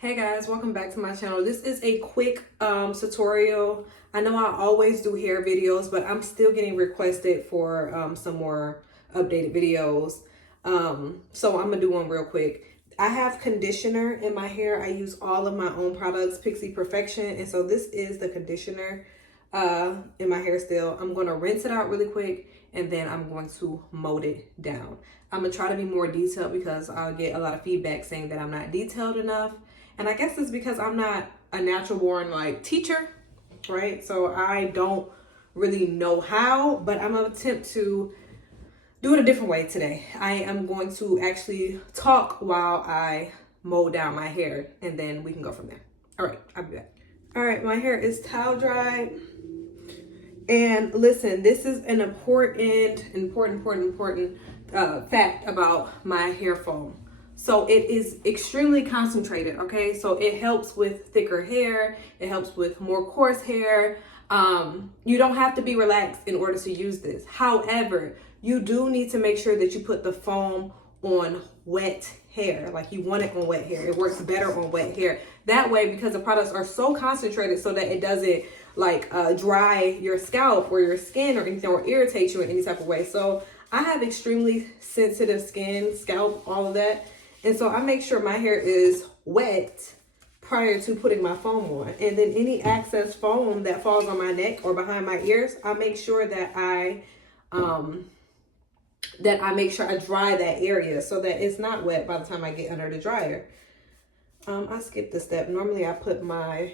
Hey guys, welcome back to my channel. This is a quick tutorial. I know I always do hair videos, but I'm still getting requested for some more updated videos. So I'm gonna do one real quick. I have conditioner in my hair. I use all of my own products, Pixie Perfection. And so this is the conditioner in my hair still. I'm gonna rinse it out really quick and then I'm going to mold it down. I'm gonna try to be more detailed because I'll get a lot of feedback saying that I'm not detailed enough. And I guess it's because I'm not a natural born like teacher, right? So I don't really know how, but I'm gonna attempt to do it a different way today. I am going to actually talk while I mold down my hair and then we can go from there. All right, I'll be back. All right, my hair is towel dried. And listen, this is an important fact about my hair foam. So it is extremely concentrated, okay? So it helps with thicker hair. It helps with more coarse hair. You don't have to be relaxed in order to use this. However, you do need to make sure that you put the foam on wet hair. Like you want it on wet hair. It works better on wet hair. That way, because the products are so concentrated so that it doesn't like dry your scalp or your skin or anything or irritate you in any type of way. So I have extremely sensitive skin, scalp, all of that. And so I make sure my hair is wet prior to putting my foam on. And then any excess foam that falls on my neck or behind my ears, I make sure that I make sure I dry that area so that it's not wet by the time I get under the dryer. I skipped the step. Normally I put my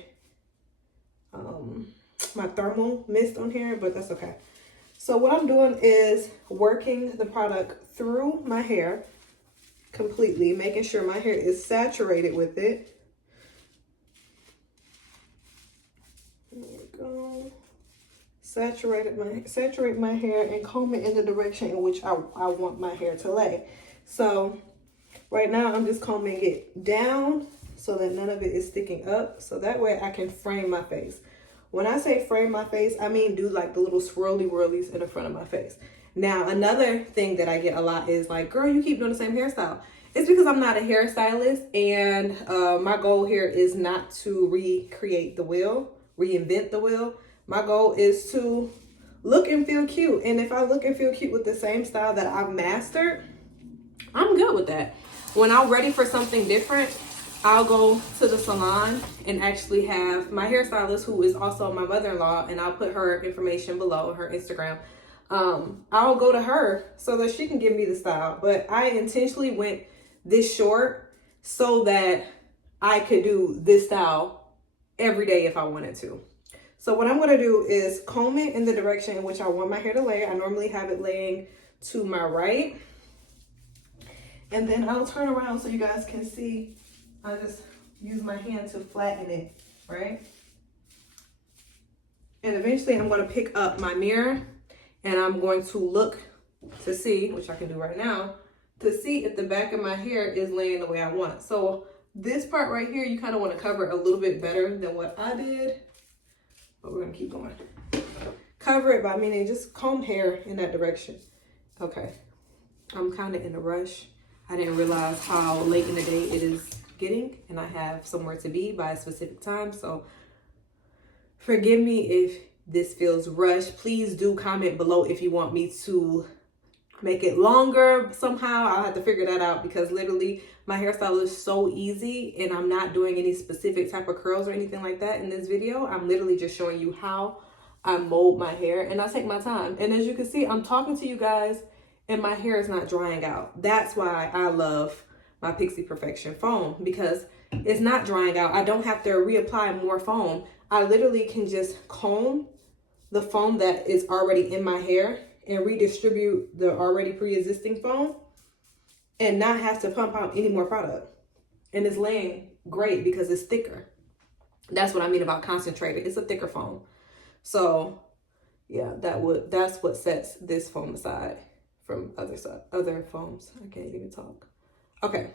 my thermal mist on here, but that's okay. So what I'm doing is working the product through my hair completely, making sure my hair is saturated with it. There we go. Saturate my hair and comb it in the direction in which I want my hair to lay. So right now I'm just combing it down so that none of it is sticking up. So that way I can frame my face. When I say frame my face, I mean do like the little swirly whirlies in the front of my face. Now, another thing that I get a lot is like, girl, you keep doing the same hairstyle. It's because I'm not a hairstylist, and my goal here is not to recreate the wheel, reinvent the wheel. My goal is to look and feel cute. And if I look and feel cute with the same style that I've mastered, I'm good with that. When I'm ready for something different, I'll go to the salon and actually have my hairstylist, who is also my mother-in-law, and I'll put her information below, her Instagram. I'll go to her so that she can give me the style. But I intentionally went this short so that I could do this style every day if I wanted to. So what I'm going to do is comb it in the direction in which I want my hair to lay. I normally have it laying to my right. And then I'll turn around so you guys can see. I just use my hand to flatten it, right? And eventually I'm going to pick up my mirror and I'm going to look to see, which I can do right now, to see if the back of my hair is laying the way I want. So this part right here, you kind of want to cover a little bit better than what I did, but we're going to keep going. Cover it by meaning just comb hair in that direction. Okay, I'm kind of in a rush. I didn't realize how late in the day it is getting, and I have somewhere to be by a specific time. So forgive me if this feels rushed. Please do comment below if you want me to make it longer somehow. I'll have to figure that out because literally my hairstyle is so easy and I'm not doing any specific type of curls or anything like that in this video. I'm literally just showing you how I mold my hair and I take my time. And as you can see, I'm talking to you guys and my hair is not drying out. That's why I love my Pixie Perfection foam, because it's not drying out. I don't have to reapply more foam. I literally can just comb the foam that is already in my hair and redistribute the already pre-existing foam and not have to pump out any more product. And it's laying great because it's thicker. That's what I mean about concentrated. It's a thicker foam. So yeah, that's what sets this foam aside from other foams. I can't even talk. Okay,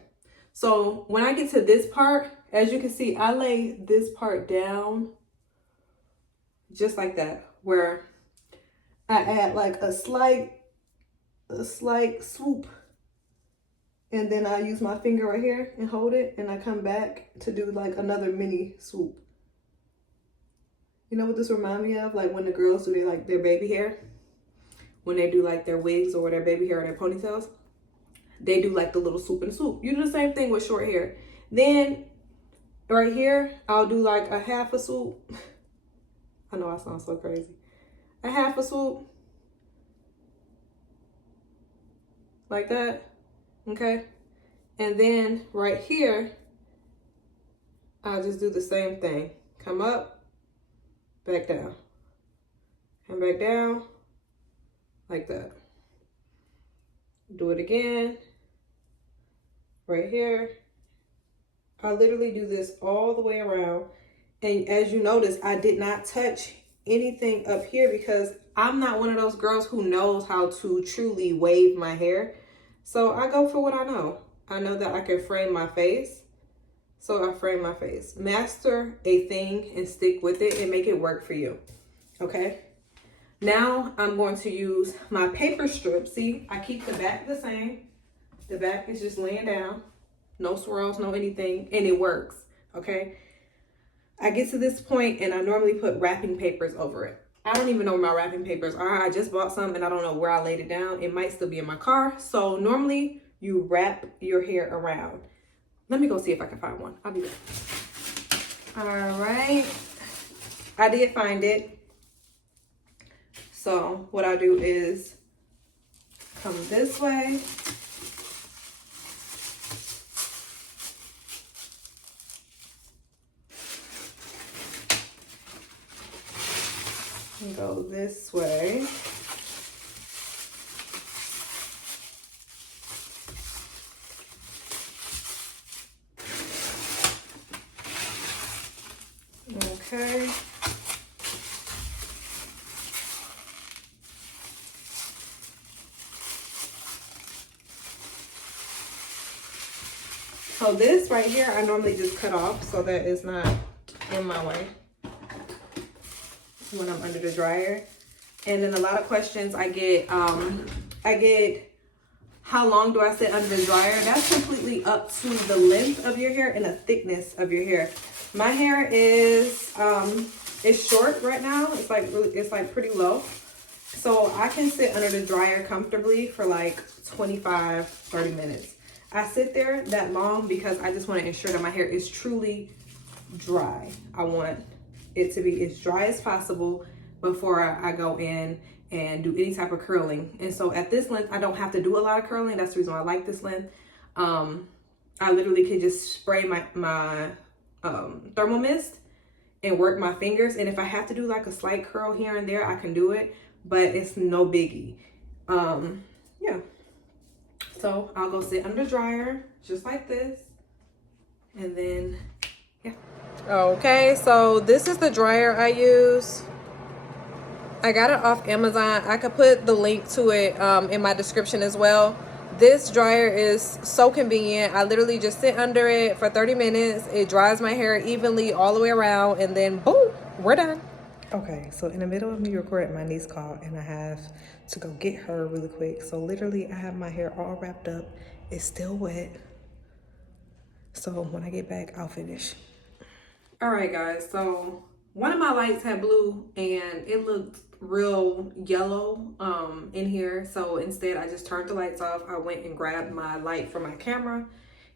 so when I get to this part, as you can see, I lay this part down just like that, where I add like a slight swoop And then I use my finger right here and hold it, and I come back to do like another mini swoop. You know what this reminds me of? Like when the girls do their baby hair. When they do like their wigs or their baby hair or their ponytails, they do like the little swoop and swoop. You do the same thing with short hair. Then right here, I'll do like a half a swoop. I know I sound so crazy. A half a swoop. Like that. Okay. And then right here, I'll just do the same thing. Come up, back down. And back down. Like that. Do it again. Right here. I literally do this all the way around. And as you notice, I did not touch anything up here because I'm not one of those girls who knows how to truly wave my hair. So I go for what I know. I know that I can frame my face. So I frame my face. Master a thing and stick with it and make it work for you. Okay? Now I'm going to use my paper strip. See, I keep the back the same. The back is just laying down. No swirls, no anything. And it works. Okay? I get to this point and I normally put wrapping papers over it. I don't even know where my wrapping papers are. I just bought some and I don't know where I laid it down. It might still be in my car. So normally you wrap your hair around. Let me go see if I can find one. I'll be back. All right. I did find it. So what I do is come this way. And go this way. Okay. So this right here, I normally just cut off so that it's not in my way when I'm under the dryer. And then a lot of questions I get how long do I sit under the dryer? That's completely up to the length of your hair and the thickness of your hair. My hair is it's short right now. It's like pretty low. So I can sit under the dryer comfortably for like 25-30 minutes. I sit there that long because I just want to ensure that my hair is truly dry. I want it to be as dry as possible before I go in and do any type of curling. And so at this length, I don't have to do a lot of curling. That's the reason why I like this length. I literally could just spray my thermal mist and work my fingers. And if I have to do like a slight curl here and there, I can do it, but it's no biggie. Yeah. So I'll go sit under the dryer just like this. And then, yeah. Okay, so this is the dryer I use. I got it off Amazon. I could put the link to it in my description as well. This dryer is so convenient. I literally just sit under it for 30 minutes. It dries my hair evenly all the way around, and then boom, we're done. Okay, so in the middle of me recording, my niece called and I have to go get her really quick. So literally I have my hair all wrapped up. It's still wet. So when I get back, I'll finish. All right, guys, so one of my lights had blue and it looked real yellow in here. So instead I just turned the lights off. I went and grabbed my light for my camera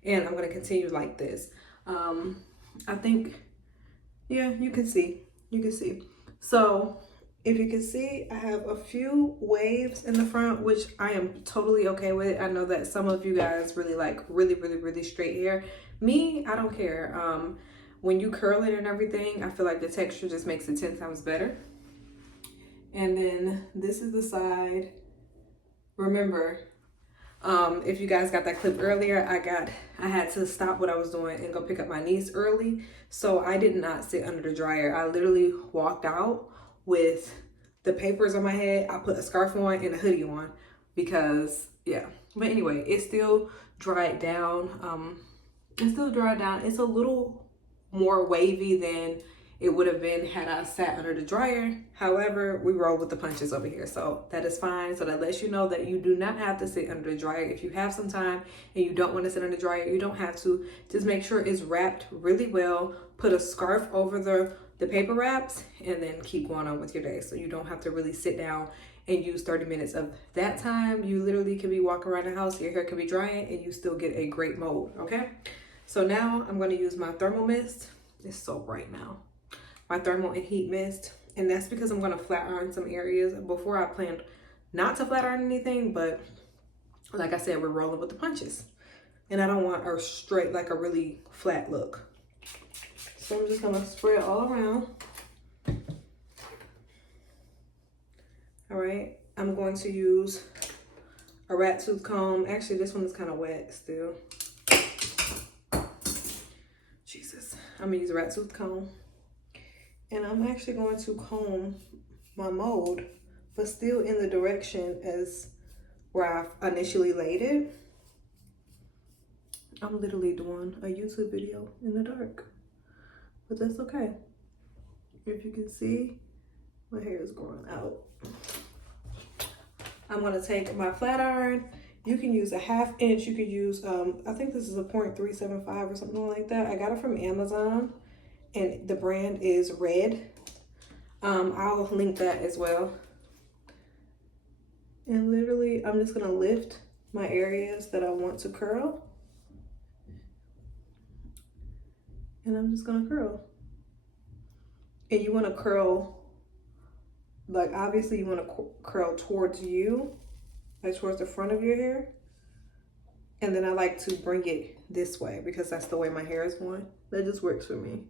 and I'm gonna continue like this. I think, yeah, you can see. So if you can see, I have a few waves in the front, which I am totally okay with. I know that some of you guys really like really straight hair. Me, I don't care. When you curl it and everything, I feel like the texture just makes it 10 times better. And then this is the side. Remember, if you guys got that clip earlier, I had to stop what I was doing and go pick up my niece early. So I did not sit under the dryer. I literally walked out with the papers on my head. I put a scarf on and a hoodie on because, yeah. But anyway, it still dried down. It's a little more wavy than it would have been had I sat under the dryer. However, we roll with the punches over here, so that is fine. So that lets you know that you do not have to sit under the dryer. If you have some time and you don't want to sit under the dryer, you don't have to. Just make sure it's wrapped really well. Put a scarf over the paper wraps and then keep going on with your day. So you don't have to really sit down and use 30 minutes of that time. You literally can be walking around the house, your hair can be drying, and you still get a great mold, okay? So now I'm gonna use my thermal mist. It's so bright now. My thermal and heat mist, and that's because I'm gonna flat iron some areas. Before I planned not to flat iron anything, but like I said, we're rolling with the punches. And I don't want a straight, like a really flat look. So I'm just gonna spray it all around. All right, I'm going to use a rat tooth comb. Actually, this one is kind of wet still. Jesus, I'm gonna use a rat tooth comb. And I'm actually going to comb my mold, but still in the direction as where I initially laid it. I'm literally doing a YouTube video in the dark, but that's okay. If you can see, my hair is growing out. I'm gonna take my flat iron. You can use a 1/2 inch. You could use, I think this is a 0.375 or something like that. I got it from Amazon. And the brand is Red. I'll link that as well. And literally, I'm just gonna lift my areas that I want to curl. And I'm just gonna curl. And you wanna curl, like obviously you wanna curl towards you, like towards the front of your hair. And then I like to bring it this way because that's the way my hair is going. That just works for me.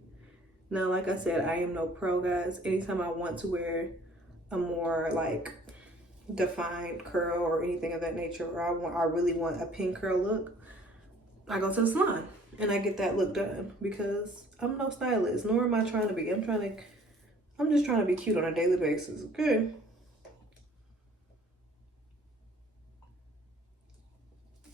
Now, like I said, I am no pro, guys. Anytime I want to wear a more like defined curl or anything of that nature, or I really want a pin curl look, I go to the salon and I get that look done because I'm no stylist, nor am I trying to be. I'm just trying to be cute on a daily basis, okay?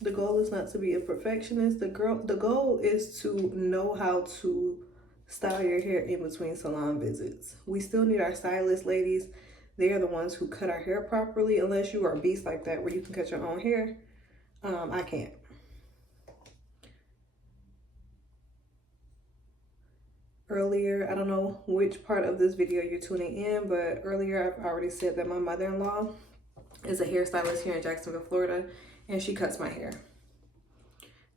The goal is not to be a perfectionist. The goal is to know how to style your hair in between salon visits. We still need our stylists, ladies. They are the ones who cut our hair properly, unless you are a beast like that where you can cut your own hair. I can't. Earlier, I don't know which part of this video you're tuning in, but earlier I've already said that my mother-in-law is a hairstylist here in Jacksonville, Florida, and she cuts my hair.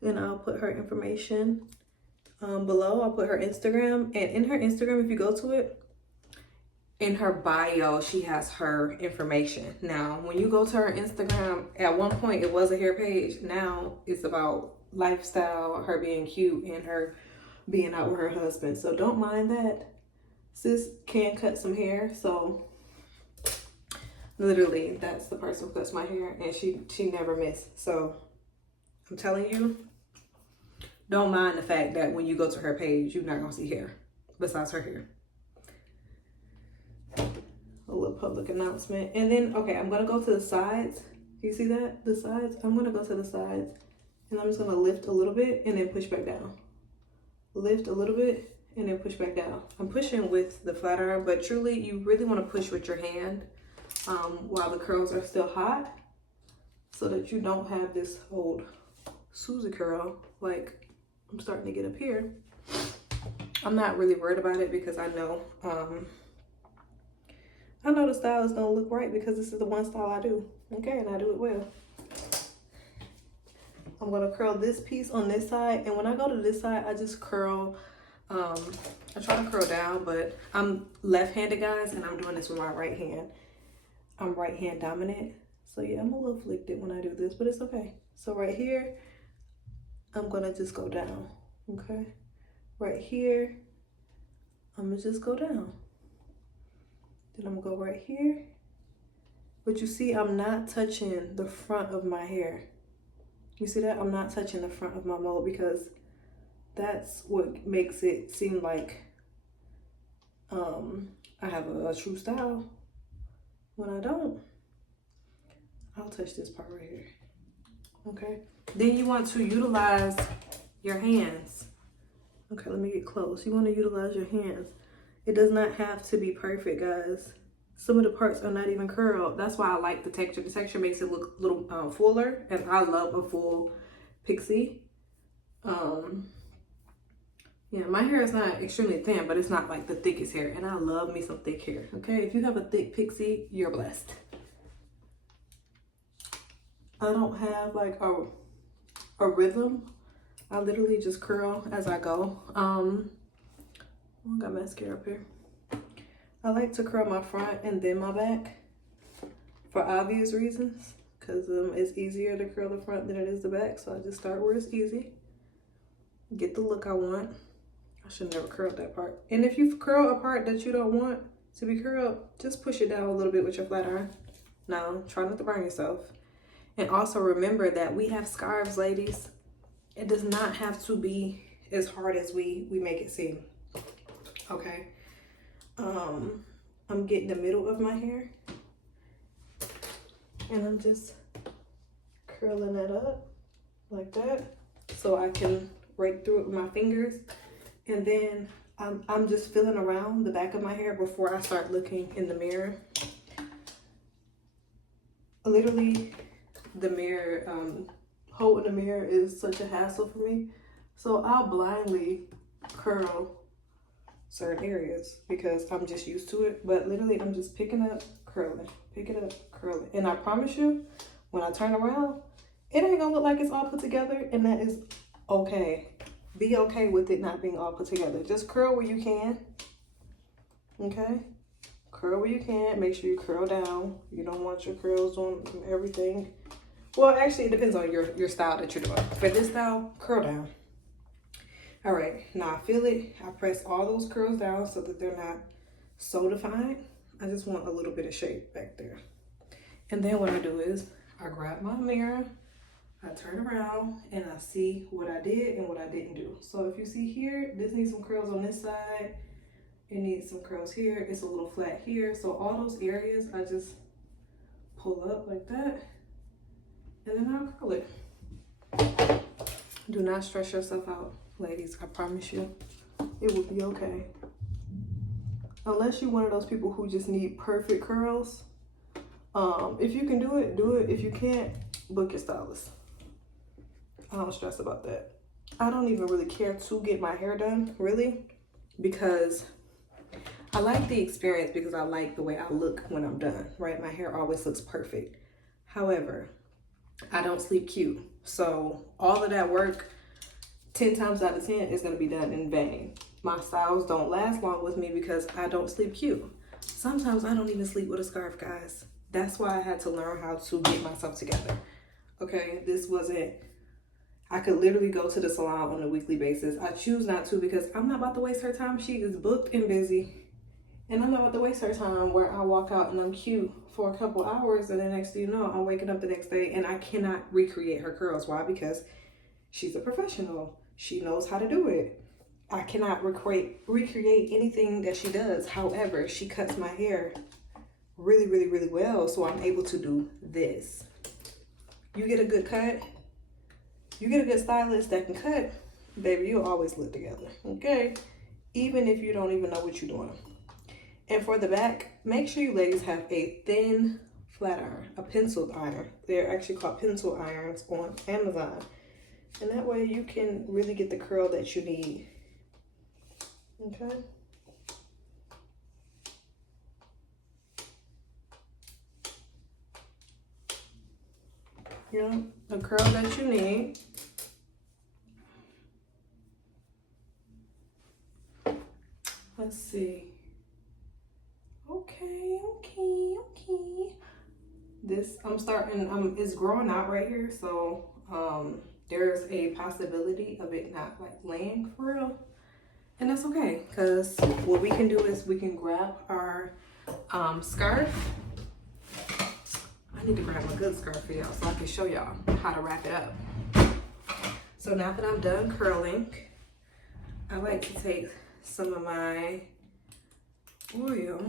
Then I'll put her information below. I'll put her Instagram, and in her Instagram, if you go to it, in her bio, she has her information. Now, when you go to her Instagram, at one point it was a hair page. Now it's about lifestyle, her being cute, and her being out with her husband. So don't mind that. Sis can cut some hair. So literally, that's the person who cuts my hair, and she never missed. So I'm telling you, don't mind the fact that when you go to her page, you're not gonna see hair besides her hair. A little public announcement. And then, okay, I'm gonna go to the sides. You see that? The sides? I'm gonna go to the sides, and I'm just gonna lift a little bit and then push back down. Lift a little bit and then push back down. I'm pushing with the flat iron, but truly you really want to push with your hand while the curls are still hot, so that you don't have this old Susie curl like I'm starting to get up here. I'm not really worried about it because I know the style is gonna look right because this is the one style I do. Okay, and I do it well. I'm gonna curl this piece on this side, and when I go to this side, I just curl, I try to curl down, but I'm left-handed, guys, and I'm doing this with my right hand. I'm right hand dominant, so yeah, I'm a little afflicted when I do this, but it's okay. So right here, I'm gonna just go down, okay? Right here, I'm gonna just go down. Then I'm gonna go right here, but you see, I'm not touching the front of my hair. You see that? I'm not touching the front of my mold because that's what makes it seem like I have a true style. When I don't, I'll touch this part right here. Okay. Then you want to utilize your hands. Okay, let me get close. You want to utilize your hands. It does not have to be perfect, guys. Some of the parts are not even curled. That's why I like the texture. The texture makes it look a little fuller, and I love a full pixie. Yeah, my hair is not extremely thin, but it's not like the thickest hair, and I love me some thick hair. Okay, if you have a thick pixie, you're blessed. I don't have like a rhythm. I literally just curl as I go. I got mascara up here. I like to curl my front and then my back for obvious reasons, because it's easier to curl the front than it is the back. So I just start where it's easy, get the look I want. I should never curl that part. And if you curl a part that you don't want to be curled, just push it down a little bit with your flat iron. Now, try not to burn yourself. And also remember that we have scarves, ladies. It does not have to be as hard as we make it seem. Okay. I'm getting the middle of my hair, and I'm just curling it up like that so I can rake through it with my fingers. And then I'm just feeling around the back of my hair before I start looking in the mirror. Literally, the mirror, holding the mirror is such a hassle for me. So I'll blindly curl certain areas because I'm just used to it. But literally, I'm just picking up, curling, picking up, curling. And I promise you, when I turn around, it ain't gonna look like it's all put together, and that is okay. Be okay with it not being all put together. Just curl where you can, okay? Curl where you can. Make sure you curl down. You don't want your curls on everything. Well, actually, it depends on your style that you're doing. For this style, curl down. All right, now I feel it. I press all those curls down so that they're not so defined. I just want a little bit of shape back there. And then what I do is I grab my mirror, I turn around, and I see what I did and what I didn't do. So if you see here, this needs some curls on this side. It needs some curls here. It's a little flat here. So all those areas, I just pull up like that, and then I'll curl it. Do not stress yourself out, ladies. I promise you, it will be okay. Unless you're one of those people who just need perfect curls. If you can do it, do it. If you can't, book your stylist. I don't stress about that. I don't even really care to get my hair done, really, because I like the experience, because I like the way I look when I'm done, right? My hair always looks perfect. However, I don't sleep cute. So all of that work, 10 times out of 10, is going to be done in vain. My styles don't last long with me because I don't sleep cute. Sometimes I don't even sleep with a scarf, guys. That's why I had to learn how to get myself together. Okay, this wasn't, I could literally go to the salon on a weekly basis. I choose not to because I'm not about to waste her time. She is booked and busy. And I'm not about to waste her time where I walk out and I'm cute for a couple hours, and the next thing you know, I'm waking up the next day and I cannot recreate her curls. Why? Because she's a professional. She knows how to do it. I cannot recreate anything that she does. However, she cuts my hair really, really, really well, so I'm able to do this. You get a good cut, you get a good stylist that can cut, baby, you'll always look together, okay? Even if you don't even know what you're doing. And for the back, make sure you ladies have a thin flat iron, a penciled iron. They're actually called pencil irons on Amazon. And that way you can really get the curl that you need. Okay? You know, the curl that you need. Let's see. Okay. This, it's growing out right here, so there's a possibility of it not like laying for real. And that's okay, because what we can do is we can grab our scarf. I need to grab a good scarf for y'all so I can show y'all how to wrap it up. So now that I'm done curling, I like to take some of my oil.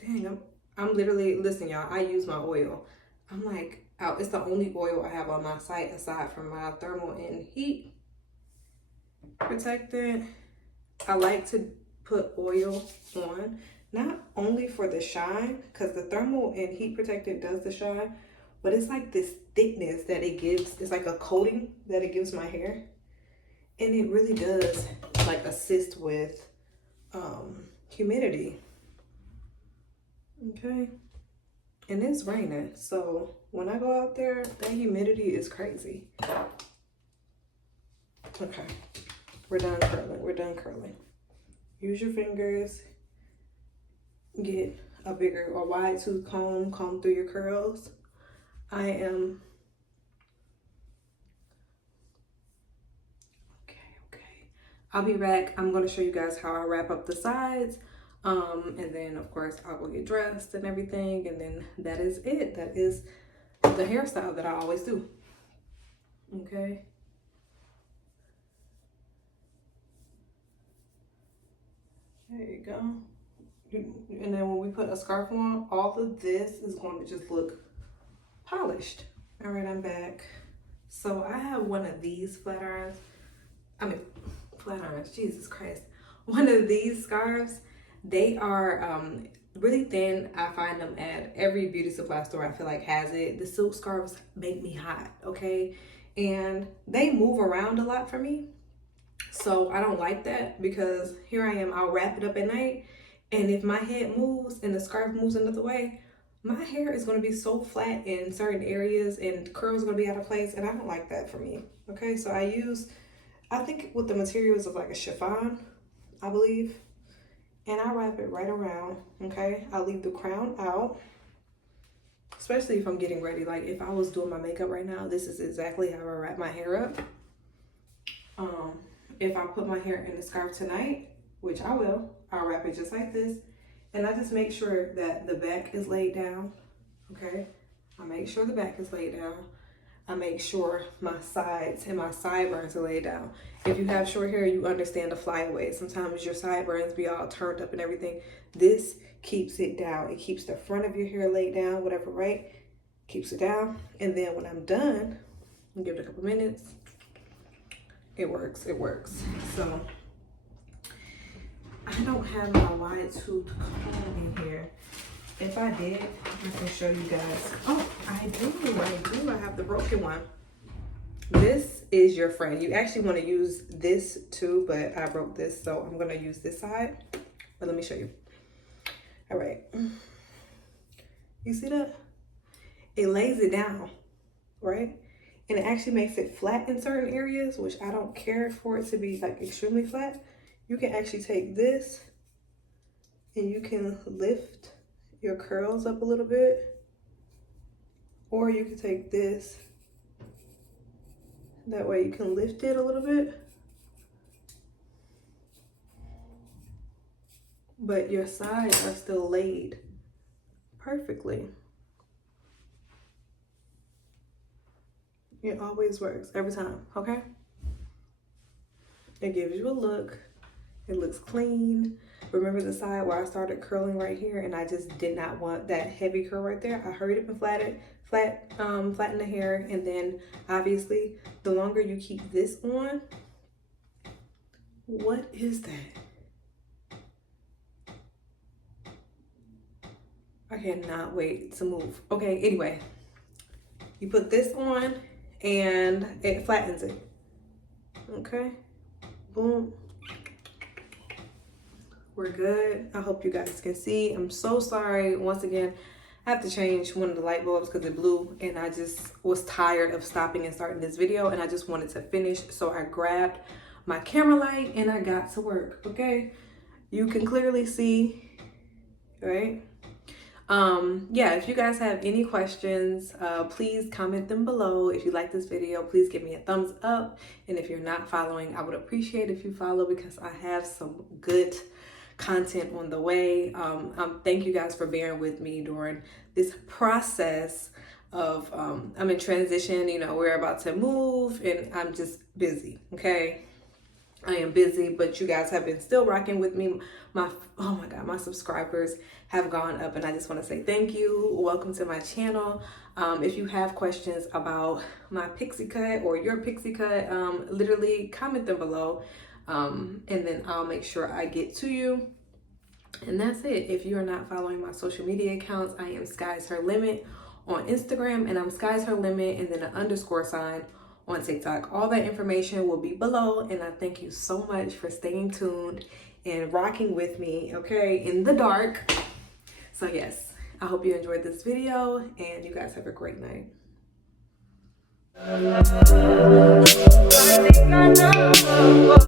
Dang, I'm literally, listen y'all, I use my oil. I'm like, it's the only oil I have on my site aside from my thermal and heat protectant. I like to put oil on, not only for the shine, because the thermal and heat protectant does the shine, but it's like this thickness that it gives. It's like a coating that it gives my hair. And it really does like assist with humidity. Okay. And it's raining. So when I go out there, that humidity is crazy. Okay. We're done curling. We're done curling. Use your fingers. Get a bigger or wide tooth comb through your curls. Okay. I'll be back. I'm going to show you guys how I wrap up the sides. And then of course I'll go get dressed and everything. And then that is it. That is the hairstyle that I always do. Okay. There you go. And then when we put a scarf on, all of this is going to just look polished. All right, I'm back. So I have one of these flat irons, Jesus Christ. One of these scarves, they are really thin. I find them at every beauty supply store I feel like has it. The silk scarves make me hot, okay? And they move around a lot for me. So I don't like that, because here I am, I'll wrap it up at night, and if my head moves and the scarf moves another way, my hair is going to be so flat in certain areas and curls are going to be out of place, and I don't like that for me. Okay, so I think with the materials of like a chiffon, I believe, and I wrap it right around. Okay, I leave the crown out, especially if I'm getting ready. Like if I was doing my makeup right now, this is exactly how I wrap my hair up. If I put my hair in the scarf tonight, which I will, I'll wrap it just like this. And I just make sure that the back is laid down, okay? I make sure the back is laid down. I make sure my sides and my sideburns are laid down. If you have short hair, you understand the flyaway. Sometimes your sideburns be all turned up and everything. This keeps it down. It keeps the front of your hair laid down, whatever, right? Keeps it down. And then when I'm done, I'll give it a couple minutes. It works. So I don't have my wide tooth comb in here. If I did, I can show you guys. Oh, I do. I have the broken one. This is your friend. You actually want to use this too, but I broke this, so I'm going to use this side. But let me show you. All right. You see that? It lays it down, right? And it actually makes it flat in certain areas, which I don't care for it to be like extremely flat. You can actually take this and you can lift your curls up a little bit. Or you can take this. That way you can lift it a little bit. But your sides are still laid perfectly. It always works, every time, okay? It gives you a look. It looks clean. Remember the side where I started curling right here and I just did not want that heavy curl right there? I hurried up and flattened the hair, and then obviously the longer you keep this on, what is that? I cannot wait to move. Okay, anyway, you put this on and it flattens it. Okay, boom. We're good. I hope you guys can see. I'm so sorry. Once again, I have to change one of the light bulbs because it blew, and I just was tired of stopping and starting this video, and I just wanted to finish. So I grabbed my camera light and I got to work. Okay, you can clearly see, right? Yeah, if you guys have any questions, please comment them below. If you like this video, please give me a thumbs up. And if you're not following, I would appreciate if you follow, because I have some good content on the way. Thank you guys for bearing with me during this process of, I'm in transition, you know, we're about to move and I'm just busy, okay? I am busy, but you guys have been still rocking with me. Oh my God, my subscribers have gone up, and I just want to say thank you. Welcome to my channel. If you have questions about my pixie cut or your pixie cut, literally comment them below. and then I'll make sure I get to you. And that's it. If you are not following my social media accounts, I am Sky's Her Limit on Instagram, and I'm Sky's Her Limit and then an underscore sign on TikTok. All that information will be below, and I thank you so much for staying tuned and rocking with me, okay, in the dark. So yes, I hope you enjoyed this video, and you guys have a great night.